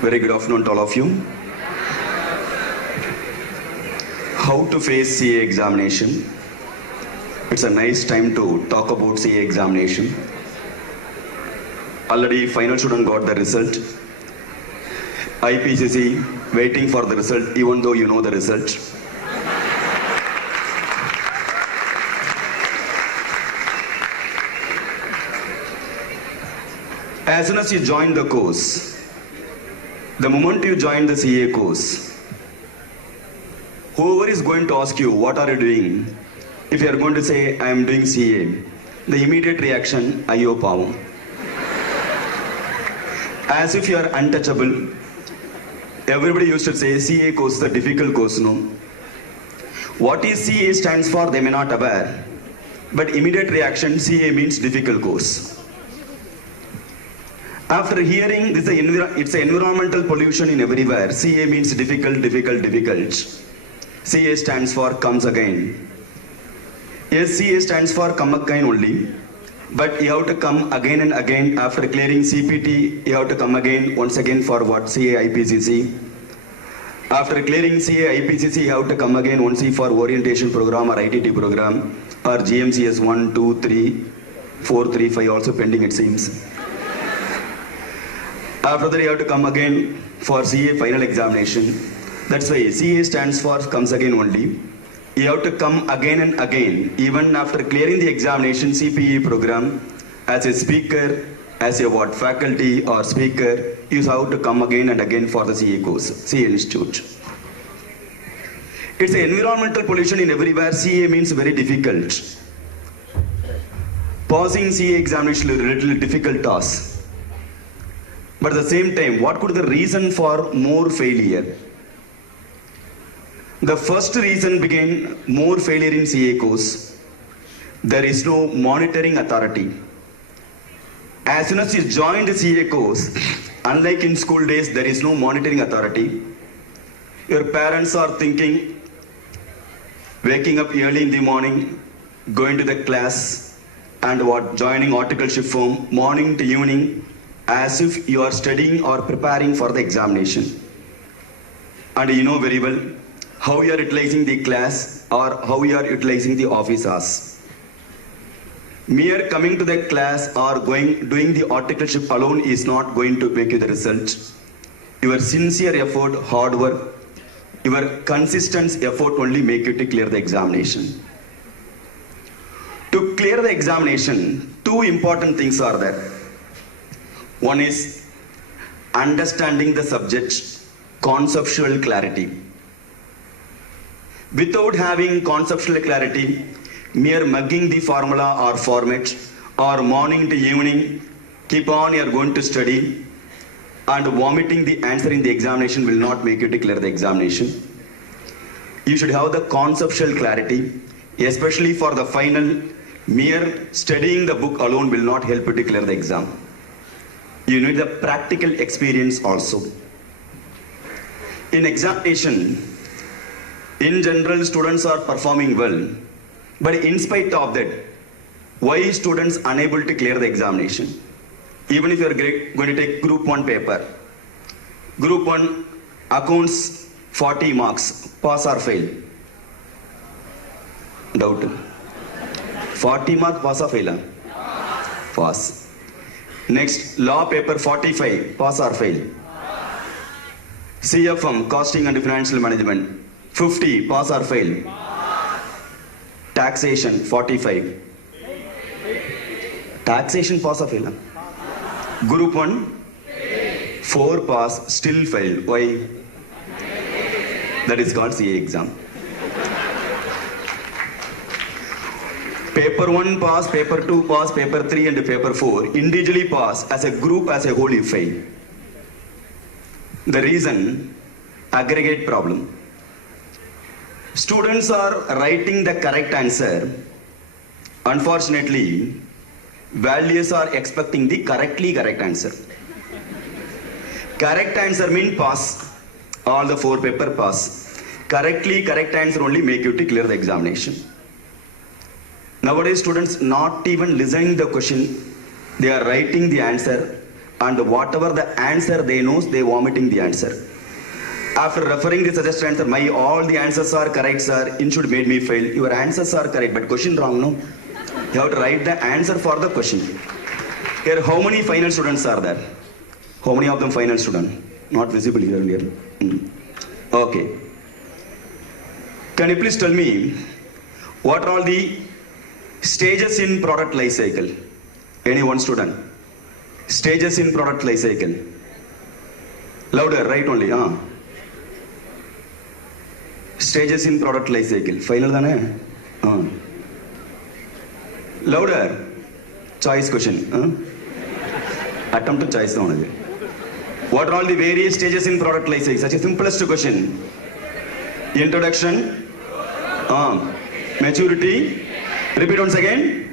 Very good afternoon to all of you. How to face CA examination. It's a nice time to talk about CA examination. Already final student got the result. IPCC waiting for the result even though you know the result. As soon as you join the course, the moment you join the CA course, whoever is going to ask you, what are you doing? If you are going to say, I am doing CA, the immediate reaction, Ayyo Pavam. As if you are untouchable. Everybody used to say, CA course is a difficult course, no? What is CA stands for, they may not aware. But immediate reaction, CA means difficult course. After hearing this, it's environmental pollution in everywhere. CA means difficult, difficult, difficult. CA stands for comes again. Yes, CA stands for come again only. But you have to come again and again. After clearing CPT, you have to come again, once again for what? CA IPCC. After clearing CA IPCC, you have to come again once for orientation program or ITT program or GMCS 1, 2, 3, 4, 3, 5 also pending it seems. After that, you have to come again for CA final examination. That's why CA stands for comes again only. You have to come again and again, even after clearing the examination CPE program, as a speaker, as a what faculty or speaker, you have to come again and again for the CA course, CA Institute. It's environmental pollution in everywhere. CA means very difficult. Passing CA examination is a little difficult task. But at the same time, what could be the reason for more failure? The first reason began more failure in CA course. There is no monitoring authority. As soon as you join the CA course, unlike in school days, there is no monitoring authority. Your parents are thinking, waking up early in the morning, going to the class, and joining articleship form, morning to evening, as if you are studying or preparing for the examination. And you know very well how you are utilizing the class or how you are utilizing the office hours. Mere coming to the class or doing the articleship alone is not going to make you the result. Your sincere effort, hard work, your consistent effort only make you to clear the examination. To clear the examination, two important things are there. One is understanding the subject, conceptual clarity. Without having conceptual clarity, mere mugging the formula or format, or morning to evening, keep on you are going to study, and vomiting the answer in the examination will not make you to clear the examination. You should have the conceptual clarity, especially for the final. Mere studying the book alone will not help you to clear the exam. You need the practical experience also. In examination, in general, students are performing well. But in spite of that, why students unable to clear the examination? Even if you are going to take group 1 paper, group 1 accounts 40 marks, pass or fail? Doubt. 40 marks, pass or fail? Pass. Next, law paper 45, pass or fail? CFM, costing and financial management, 50, pass or fail? Taxation, 45. Taxation, pass or fail? Group 1, 4 pass, still fail. Why? That is called CA exam. Paper 1 pass, paper 2 pass, paper 3 and paper 4 individually pass, as a group as a whole you fail. The reason, aggregate problem. Students are writing the correct answer. Unfortunately, values are expecting the correct answer. Correct answer means pass. All the 4 paper pass. Correct answer only make you to clear the examination. Nowadays students not even listening the question, They are writing the answer, and whatever the answer they know, they vomiting the answer. After referring the suggested answer, all the answers are correct, sir. In should made me fail. Your answers are correct, but question wrong, no? You have to write the answer for the question. Here, how many final students are there? How many of them final student? Not visible here. Okay. Can you please tell me what are all the stages in product life cycle? Any one student? Stages in product life cycle. Louder, right only. Stages in product life cycle. Final dane? Louder. Choice question. Attempt to choice only. What are all the various stages in product life cycle? Such a simplest question. Introduction. Maturity. Repeat once again.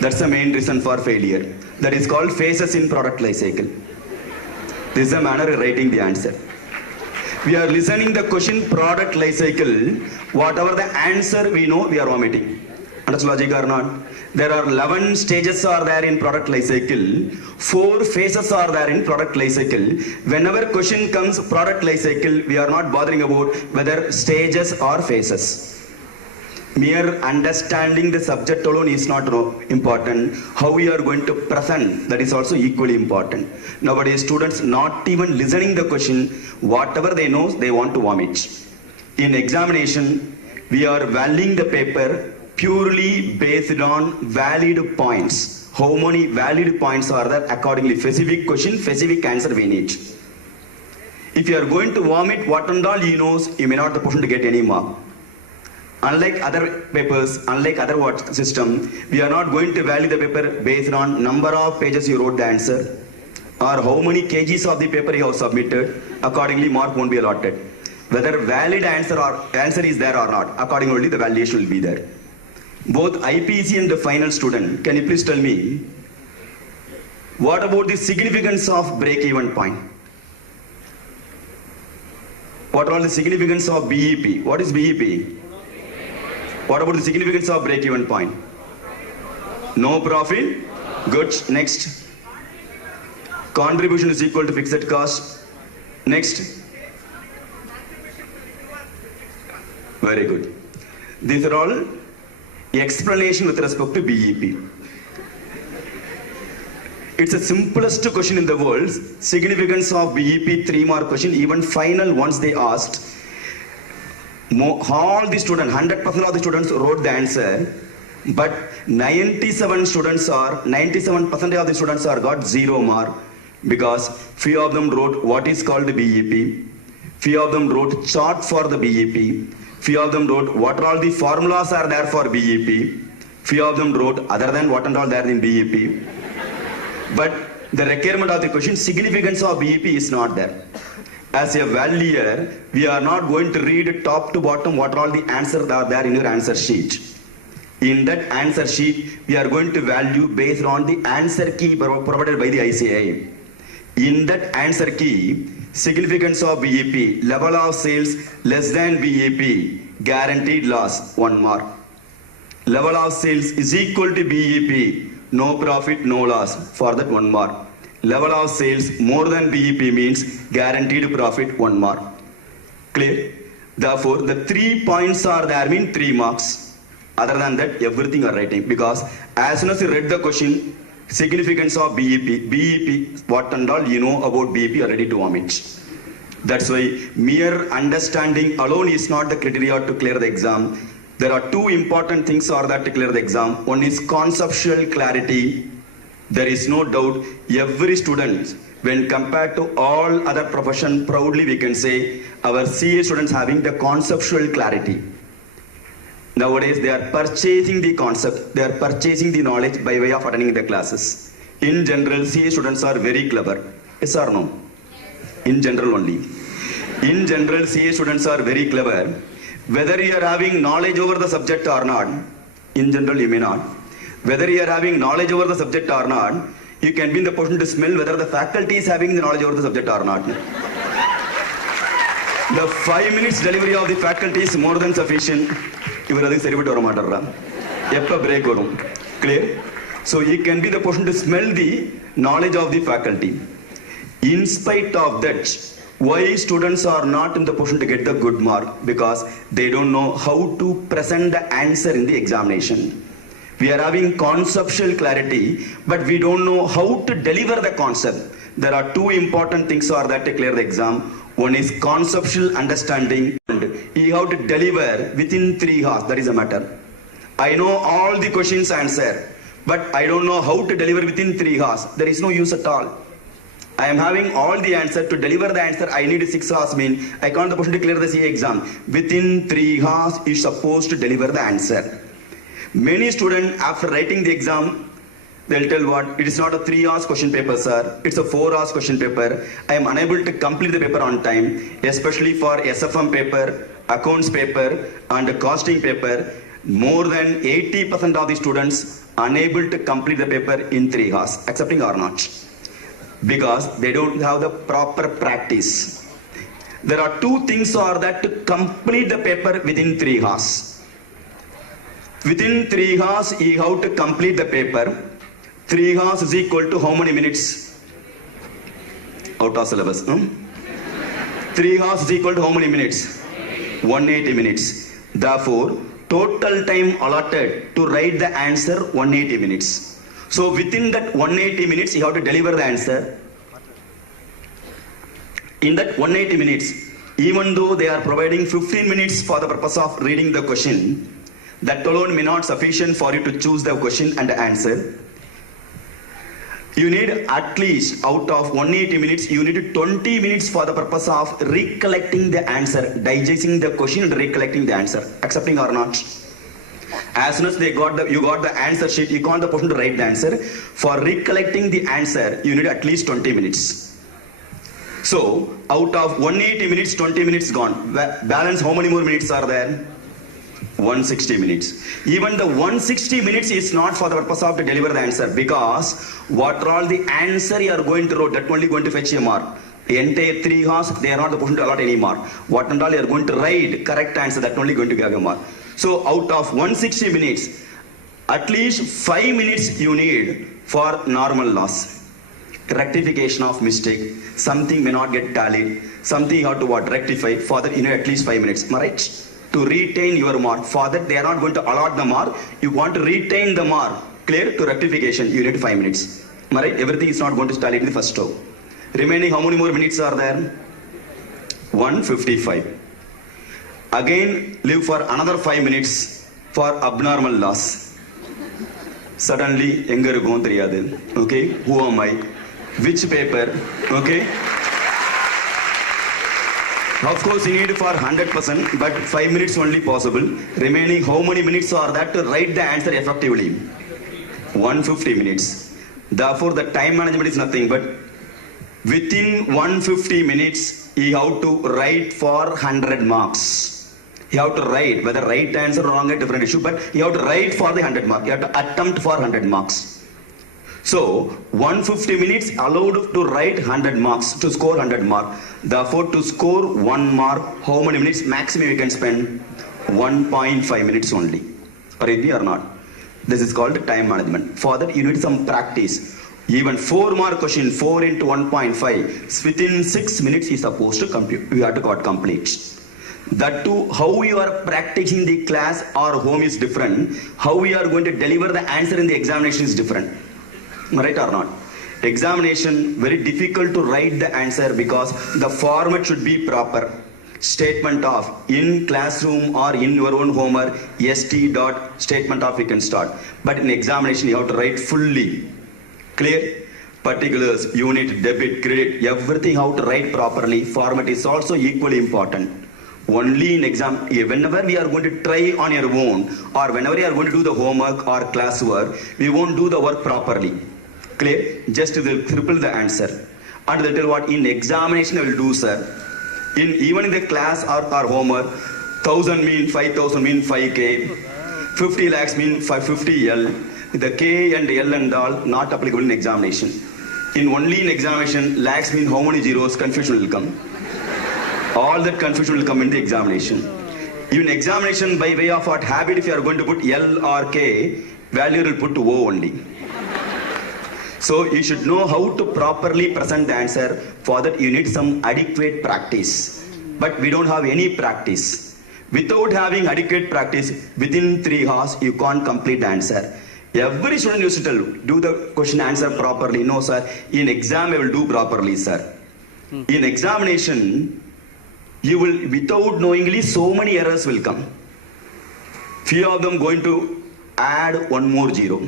That's the main reason for failure. That is called phases in product life cycle. This is the manner of writing the answer. We are listening the question product life cycle. Whatever the answer we know, we are omitting. Understood logic or not? There are 11 stages are there in product life cycle. 4 phases are there in product life cycle. Whenever question comes product life cycle, we are not bothering about whether stages or phases. Mere understanding the subject alone is not important. How we are going to present, that is also equally important. Nowadays, students not even listening the question, whatever they know, they want to vomit. In examination, we are valuing the paper purely based on valid points. How many valid points are there? Accordingly, specific question, specific answer we need. If you are going to vomit what and all you know, you may not be the person to get any mark. Unlike other papers, unlike other system, we are not going to value the paper based on number of pages you wrote the answer or how many kgs of the paper you have submitted. Accordingly, mark won't be allotted. Whether valid answer is there or not, accordingly the valuation will be there. Both IPC and the final student, can you please tell me, what about the significance of break-even point? What are the significance of BEP? What is BEP? What about the significance of break-even point? No profit? Good. Next. Contribution is equal to fixed cost. Next. Very good. These are all explanation with respect to BEP. It's the simplest question in the world. Significance of BEP 3-mark question. Even final once they asked. All the students, 100% of the students wrote the answer, but 97% of the students are got 0 mark because few of them wrote what is called BEP, few of them wrote chart for the BEP, few of them wrote what all the formulas are there for BEP, few of them wrote other than what and all there in BEP. But the requirement of the question, significance of BEP is not there. As a valuer, we are not going to read top to bottom what all the answers are there in your answer sheet. In that answer sheet, we are going to value based on the answer key provided by the ICAI. In that answer key, significance of BEP, level of sales less than BEP, guaranteed loss, 1 mark. Level of sales is equal to BEP, no profit, no loss, for that 1 mark. Level of sales more than BEP means guaranteed profit, 1 mark. Clear? Therefore, the 3 points are there mean 3 marks. Other than that, everything are writing. Because as soon as you read the question, significance of BEP, what and all you know about BEP are ready to vomit. That's why mere understanding alone is not the criteria to clear the exam. There are 2 important things are there to clear the exam. One is conceptual clarity. There is no doubt every student, when compared to all other profession, proudly we can say our CA students having the conceptual clarity. Nowadays they are purchasing the concept, they are purchasing the knowledge by way of attending the classes. In general, CA students are very clever. Yes or no? In general only. In general, CA students are very clever. Whether you are having knowledge over the subject or not, in general you may not. Whether you are having knowledge over the subject or not, you can be in the position to smell whether the faculty is having the knowledge over the subject or not. The 5 minutes delivery of the faculty is more than sufficient. Ivar adhu seri vittu vara maatarra. Eppa break varum. Clear? So he can be the person to smell the knowledge of the faculty. In spite of that, why students are not in the position to get the good mark? Because they don't know how to present the answer in the examination. We are having conceptual clarity, but we don't know how to deliver the concept. There are two important things are that to clear the exam. One is conceptual understanding, and you have to deliver within 3 hours. That is the matter. I know all the questions answer, but I don't know how to deliver within 3 hours. There is no use at all. I am having all the answer. To deliver the answer, I need 6 hours. Mean I can't the person to clear the CA exam. Within 3 hours, is supposed to deliver the answer. Many students, after writing the exam, they'll tell what? It is not a 3 hours question paper, sir. It's a 4 hours question paper. I am unable to complete the paper on time, especially for SFM paper, accounts paper, and costing paper. More than 80% of the students unable to complete the paper in 3 hours, accepting or not. Because they don't have the proper practice. There are two things are that to complete the paper within 3 hours. Within 3 hours, you have to complete the paper. 3 hours is equal to how many minutes? Out of syllabus. 3 hours is equal to how many minutes? 180 minutes. Therefore, total time allotted to write the answer 180 minutes. So within that 180 minutes, you have to deliver the answer. In that 180 minutes, even though they are providing 15 minutes for the purpose of reading the question, that alone may not sufficient for you to choose the question and the answer. You need at least out of 180 minutes, you need 20 minutes for the purpose of recollecting the answer, digesting the question and recollecting the answer, accepting or not. As soon as you got the answer sheet, you can't the person to write the answer. For recollecting the answer, you need at least 20 minutes. So, out of 180 minutes, 20 minutes gone. Balance, how many more minutes are there? 160 minutes. Even the 160 minutes is not for the purpose of to deliver the answer, because what are all the answer you are going to write, that only going to fetch a mark. The entire 3 hours, they are not the person to allot any mark. What and all you are going to write, correct answer, that only going to give a mark. So out of 160 minutes, at least 5 minutes you need for normal loss. Rectification of mistake. Something may not get tallied. Something you have to rectify. For that you need at least 5 minutes. Am I right? To retain your mark. For that they are not going to allot the mark. You want to retain the mark. Clear? To rectification, you need 5 minutes. Am I right? Everything is not going to tally in the first row. Remaining how many more minutes are there? 155. Again, live for another 5 minutes for abnormal loss. Suddenly, enga irukum theriyadu. Okay, who am I? Which paper? Okay. Of course, you need for 100%, but 5 minutes only possible. Remaining, how many minutes are that to write the answer effectively? 150 minutes. Therefore, the time management is nothing but within 150 minutes, you have to write for 100 marks. You have to write, whether right answer or wrong, a different issue, but you have to write for the 100 marks. You have to attempt for 100 marks. So, 150 minutes allowed to write 100 marks, to score 100 marks. Therefore, to score 1 mark, how many minutes maximum you can spend? 1.5 minutes only. Are you agree or not? This is called time management. For that, you need some practice. Even 4 mark question, 4 into 1.5, within 6 minutes is supposed to compute. You have to got complete. That too, how you are practicing the class or home is different. How we are going to deliver the answer in the examination is different. Right or not? Examination, very difficult to write the answer because the format should be proper. Statement of, in classroom or in your own homework, st dot statement of you can start. But in examination, you have to write fully. Clear? Particulars, unit, debit, credit, everything how to write properly. Format is also equally important. Only in exam, whenever we are going to try on your own, or whenever you are going to do the homework or classwork, we won't do the work properly. Clear? Just will triple the answer. And they'll tell what in examination I will do, sir. Even in the class or homework, 1000 mean 5000 mean 5k, 50 lakhs mean 550L. The K and L and all not applicable in examination. Only in examination, lakhs mean how many zeros, confusion will come. All that confusion will come in the examination. In examination, by way of what habit, if you are going to put L or K, value will put to O only. So you should know how to properly present the answer. For that you need some adequate practice. But we don't have any practice. Without having adequate practice, within 3 hours you can't complete the answer. Every student used to tell, do the question answer properly. No sir, in exam I will do properly sir. In examination, you will, without knowingly, so many errors will come. Few of them going to add one more zero,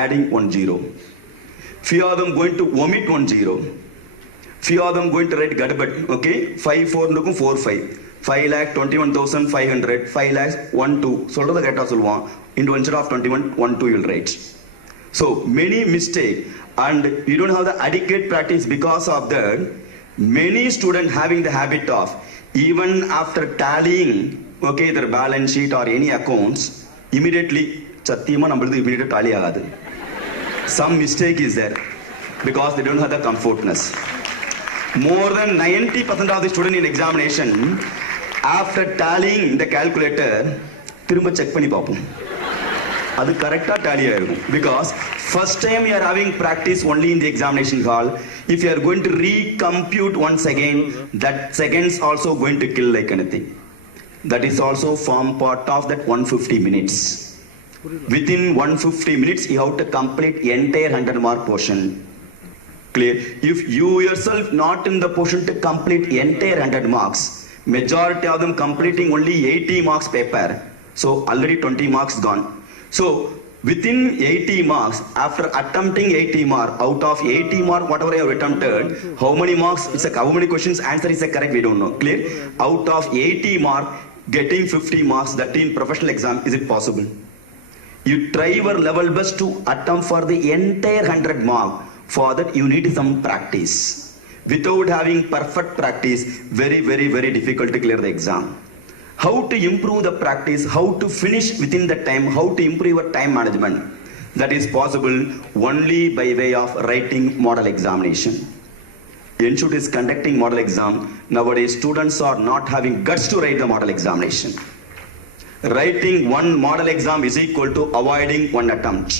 adding 1 0. Few of them going to omit 1 0. Few of them going to write gadabad, okay? 5 4 4 5. 5,21,500, 5 lakhs 1 2. Solradha correct solluvan. Into instead of 21, 1 2 you will write. So many mistake, and you don't have the adequate practice. Because of that, many students having the habit of, even after tallying, okay, their balance sheet or any accounts, immediately chattiyama nambaludhu immediate tally agadu. Some mistake is there because they don't have the comfortness. More than 90% of the student in examination, after tallying the calculator, திரும்ப check பண்ணி பார்ப்போம். அது கரெக்டா tally ஆயிருக்கும். Because first time you are having practice only in the examination hall. If you are going to recompute once again, that seconds also going to kill like anything. That is also form part of that 150 minutes. Within 150 minutes, you have to complete entire 100 mark portion. Clear? If you yourself not in the position to complete entire 100 marks, majority of them completing only 80 marks paper. So already 20 marks gone. So within 80 marks, after attempting 80 mark, out of 80 mark, whatever you have attempted, how many marks, how many questions answer is correct, we don't know. Clear? Out of 80 mark, getting 50 marks, that in professional exam, is it possible? You try your level best to attempt for the entire 100 mark. For that you need some practice. Without having perfect practice, very, very, very difficult to clear the exam. How to improve the practice, how to finish within the time, how to improve your time management. That is possible only by way of writing model examination. Institute is conducting model exam. Nowadays students are not having guts to write the model examination. Writing one model exam is equal to avoiding one attempt.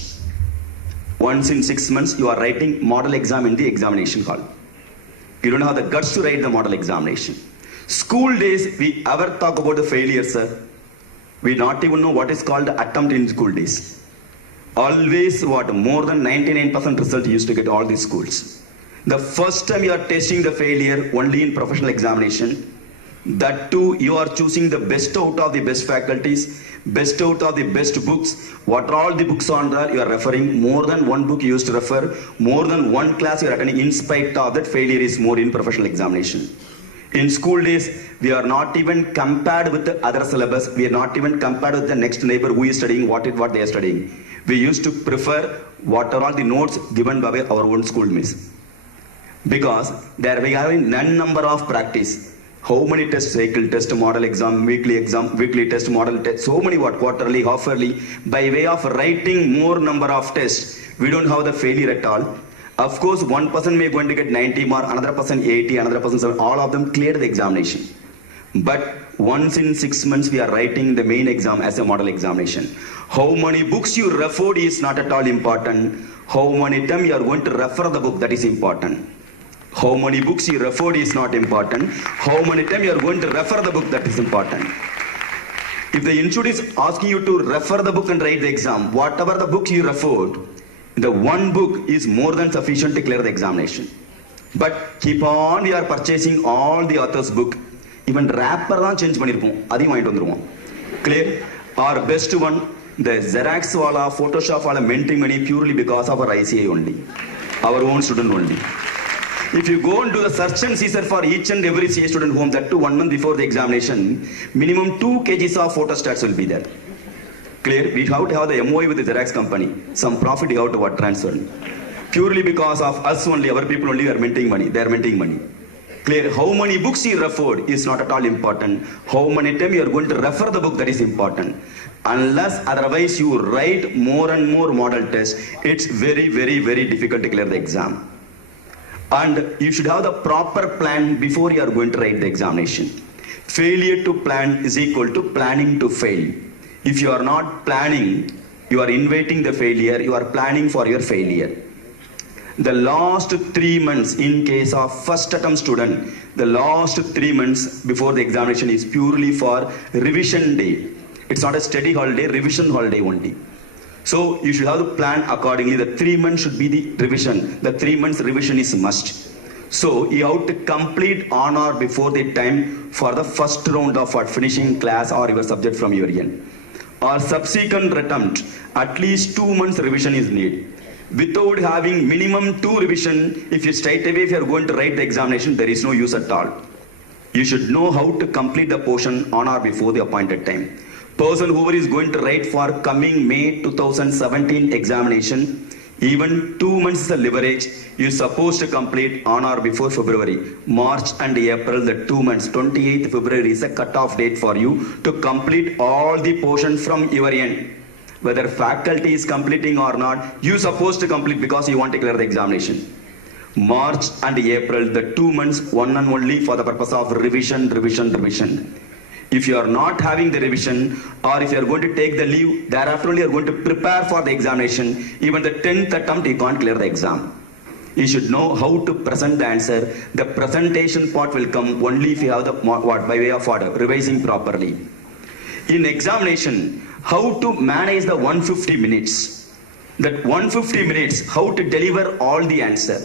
Once in 6 months, you are writing model exam in the examination hall. You don't have the guts to write the model examination. School days, we ever talk about the failure, sir? We not even know what is called attempt in school days. Always what? More than 99% result used to get all these schools. The first time you are testing the failure only in professional examination. That too, you are choosing the best out of the best faculties, best out of the best books. What are all the books on there? You are referring more than one book you used to refer, more than one class you are attending. In spite of that, failure is more in professional examination. In school days, we are not even compared with the other syllabus. We are not even compared with the next neighbor who is studying what they are studying. We used to prefer what are all the notes given by our own schoolmates. Because there we are having none number of practice. How many tests? Cycle test, model exam, weekly test, model test, so many what, quarterly, half-yearly. By way of writing more number of tests, we don't have the failure at all. Of course, one person may going to get 90 mark, another person 80, another person 70, all of them clear the examination. But once in 6 months, we are writing the main exam as a model examination. How many books you referred is not at all important. How many times you are going to refer the book, that is important. How many books you referred is not important. How many times you are going to refer the book, that is important. If the institute is asking you to refer the book and write the exam, whatever the book you referred, the one book is more than sufficient to clear the examination. But keep on, we are purchasing all the author's book. Even wrapper தான் change பண்ணிருப்போம், அதையும் வாங்கிட்டு வந்துருவோம். Clear? Our best one, the Xerox wala, Photoshop wala mentoring money purely because of our ICA only, our own student only. If you go and do the search and seizure for each and every CA student home, that too 1 month before the examination, minimum 2 kgs of photostats will be there. Clear? We have to have the MOI with the Xerox company. Some profit you have to transfer. Purely because of us only, our people only are minting money. They are minting money. Clear? How many books you referred is not at all important. How many times you are going to refer the book, that is important. Unless otherwise you write more and more model tests, it's very, very, very difficult to clear the exam. And you should have the proper plan before you are going to write the examination. Failure to plan is equal to planning to fail. If you are not planning, You are inviting the failure, you are planning for your failure. The last 3 months, in case of first attempt student, the last 3 months before the examination is purely for revision day. It's not a study holiday, revision holiday only. So you should have to plan accordingly. The 3 months should be the revision. The 3 months revision is must. So you have to complete on or before the time for the first round of finishing class or your subject from your end. Or subsequent attempt, at least 2 months revision is needed. Without having minimum 2 revision, if you straight away if you are going to write the examination, there is no use at all. You should know how to complete the portion on or before the appointed time. Person whoever is going to write for coming May 2017 examination, even 2 months is a leverage. You are supposed to complete on or before February. March and April, the 2 months, 28th February is a cut-off date for you to complete all the portion from your end. Whether faculty is completing or not, you are supposed to complete because you want to clear the examination. March and April, the 2 months, one and only for the purpose of revision. If you are not having the revision, or if you are going to take the leave, thereafter only you are going to prepare for the examination. Even the 10th attempt, you can't clear the exam. You should know how to present the answer. The presentation part will come only if you have the by way of order, revising properly. In examination, how to manage the 150 minutes. That 150 minutes, how to deliver all the answer.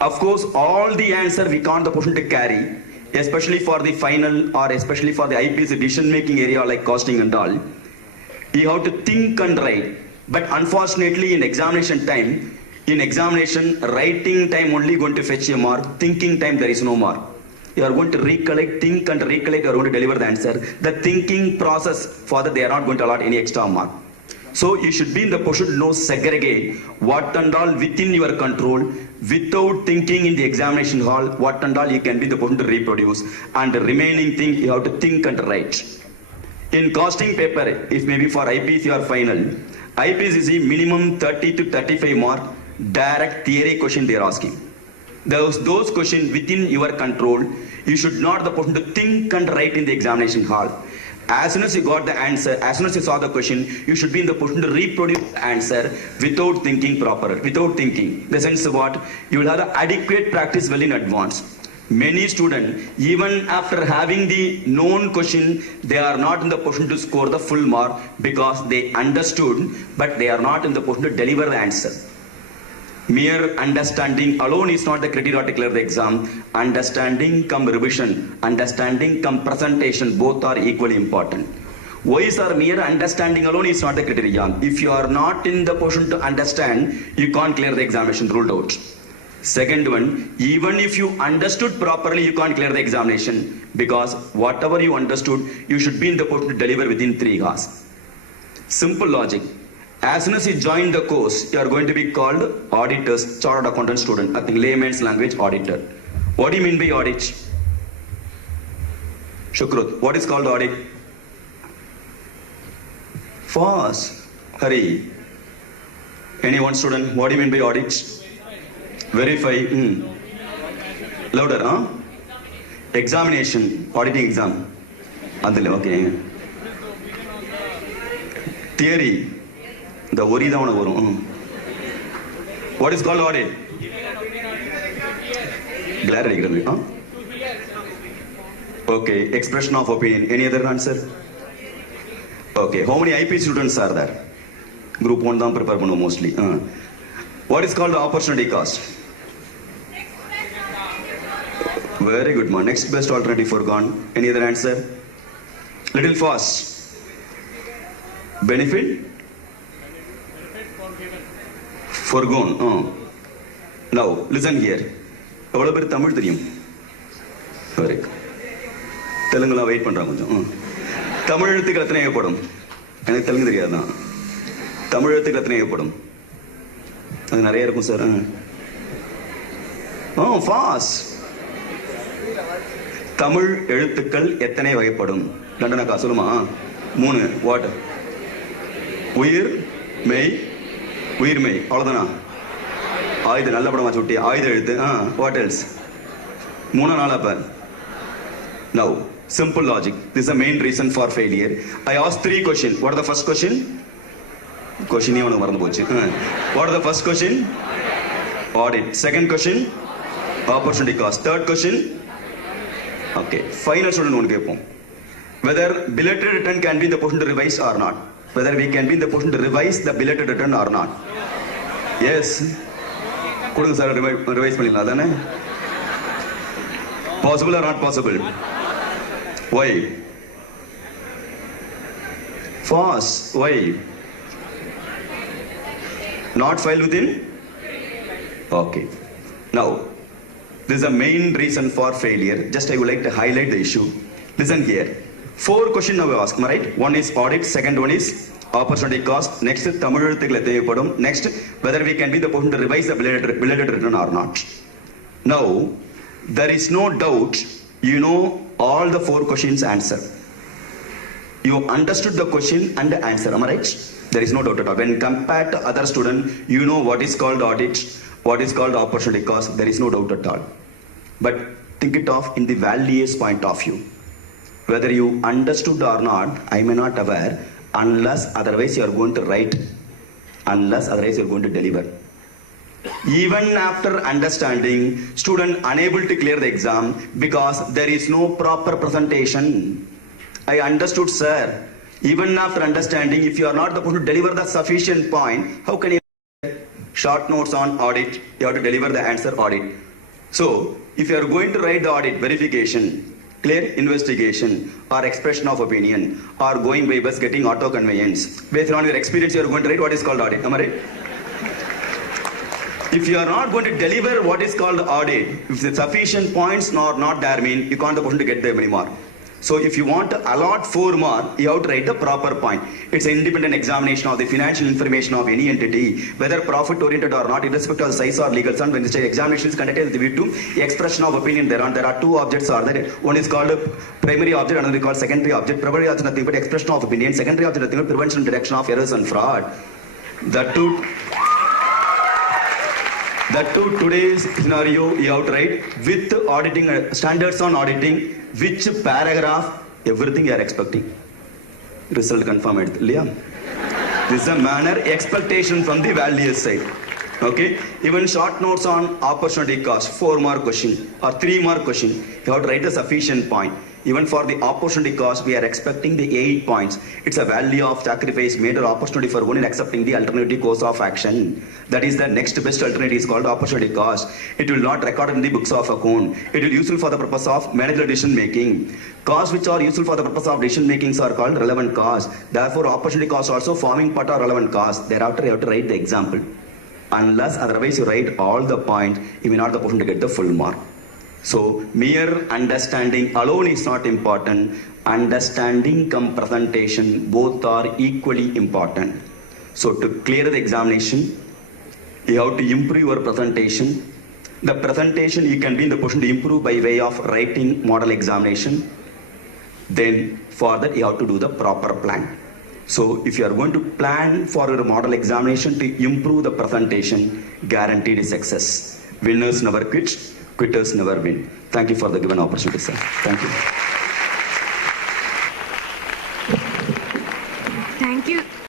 Of course, all the answer we can't the person to carry, especially for the final or especially for the IP's decision making area like costing and all. You have to think and write. But unfortunately in examination time, writing time only going to fetch a mark, thinking time there is no mark. You are going to recollect, think and recollect, you are going to deliver the answer. The thinking process, for that they are not going to allot any extra mark. So you should be in the position to know, segregate what and all within your control, without thinking in the examination hall, what and all you can be in the position to reproduce, and the remaining thing you have to think and write. In costing paper, if maybe for IPs you are final, IPs is the minimum 30 to 35 mark, direct theory question they are asking. Those questions within your control, you should not the person to think and write in the examination hall. As soon as you got the answer, as soon as you saw the question, you should be in the position to reproduce the answer without thinking proper, without thinking. The sense of what? You will have the adequate practice well in advance. Many students, even after having the known question, they are not in the position to score the full mark because they understood, but they are not in the position to deliver the answer. Mere understanding alone is not the criteria to clear the exam. Understanding come revision, understanding come presentation, both are equally important. Why is our mere understanding alone is not the criteria? If you are not in the position to understand, you can't clear the examination, ruled out. Second one, even if you understood properly, you can't clear the examination because whatever you understood, you should be in the position to deliver within 3 hours. Simple logic. As soon as you join the course, you are going to be called auditors, chartered accountant student. I think layman's language, auditor. What do you mean by audit? Shukrut, what is called audit? Fast. Hurry. Any one student, what do you mean by audit? Verify. Louder, huh? Examination, auditing exam. Okay. Theory. The worry down. What is called audit? Huh? Okay, expression of opinion. Any other answer? Okay, how many IP students are there? Group 1 down prepare mostly. What is called opportunity cost? Very good, man. Next best alternative forgone. Any other answer? Little fast. Benefit? Forgone. Now, listen here. எவ்வளோ பேர் தமிழ் தெரியும்? Very good. தெலுங்குலாம் wait பண்ணுறாங்க கொஞ்சம். தமிழ் எழுத்துக்கள் எத்தனை ஏற்படும்? எனக்கு தெலுங்கு தெரியாது தான். தமிழ் எழுத்துக்கள் எத்தனை ஏற்படும்? அது நிறைய இருக்கும் சார். ஃபாஸ்ட். தமிழ் எழுத்துக்கள் எத்தனை வகைப்படும்? லண்டனக்கா சொல்லுமா? 3. வாட்? உயிர், மெய், உயிர்மெய். அவ்வளோதானா? ஆயுத நல்ல படமா சுட்டி ஆயுத எழுத்து. What else? 3 4 அப்ப. Now, simple logic. This is the main reason for failure. I asked 3 questions. What are the first question? Question even marandu pochu. What is the first question? Audit. Second question? Opportunity cost. Third question? Okay. Final student one kepom. Whether belated return can be in the position to revise or not. Whether we can be in the position to revise the belated return or not. Yes. Kodunga sir revise pannila adane. Possible or not possible? Why? Fast. Why? Not filed within? Okay. Now, this is the main reason for failure. Just I would like to highlight the issue. Listen here. 4 questions now I ask, right? One is audit, second one is opportunity cost. Next, Tamil எழுத்துக்களை தேவைப்படும். Next, whether we can be in the position to revise the belated return or not. Now, there is no doubt you know all the 4 questions answer. You understood the question and the answer, am I right? There is no doubt at all. When compared to other students, you know what is called audit, what is called opportunity cost. There is no doubt at all. But think it of in the values point of view. Whether you understood or not, I may not aware, unless otherwise you are going to write, unless otherwise you are going to deliver. Even after understanding, student unable to clear the exam because there is no proper presentation. I understood, sir. Even after understanding, if you are not able to deliver the sufficient point, how can you short notes on audit? You have to deliver the answer audit. So, if you are going to write the audit verification, clear investigation, or expression of opinion, or going by bus getting auto conveyance, based on your experience, you are going to write what is called audit. Am I right? If you are not going to deliver what is called audit, if the sufficient points are not there, mean you can't afford to get them anymore. So if you want to allot 4 marks, you have to write the proper point. It's an independent examination of the financial information of any entity, whether profit oriented or not, irrespective of the size or legal sum. When the examination is conducted with view to expression of opinion, there are 2 objects are there. One is called primary object, another is called secondary object. Primary object is nothing but expression of opinion. Secondary object is nothing but prevention and detection of errors and fraud. That to today's scenario, you have to write with auditing standards on auditing, which paragraph, everything you are expecting. Result confirmed. This is a manner expectation from the values side. Okay. Even short notes on opportunity cost, 4 mark question or 3 mark question. You have to write the sufficient point. Even for the opportunity cost, we are expecting the 8 points. It's a value of sacrifice made or opportunity for one in accepting the alternative course of action. That is the next best alternative is called opportunity cost. It will not record in the books of account. It will be useful for the purpose of managerial decision making. Costs which are useful for the purpose of decision making are called relevant costs. Therefore, opportunity cost also forming part of relevant costs. Thereafter, you have to write the example. Unless otherwise you write all the points, you may not be able to get the full mark. So, mere understanding alone is not important. Understanding cum presentation, both are equally important. So, to clear the examination, you have to improve your presentation. The presentation you can be in the position to improve by way of writing model examination. Then, for that, you have to do the proper plan. So, if you are going to plan for your model examination to improve the presentation, guaranteed success. Winners never quit. Quitters never win. Thank you for the given opportunity, sir. Thank you. Thank you.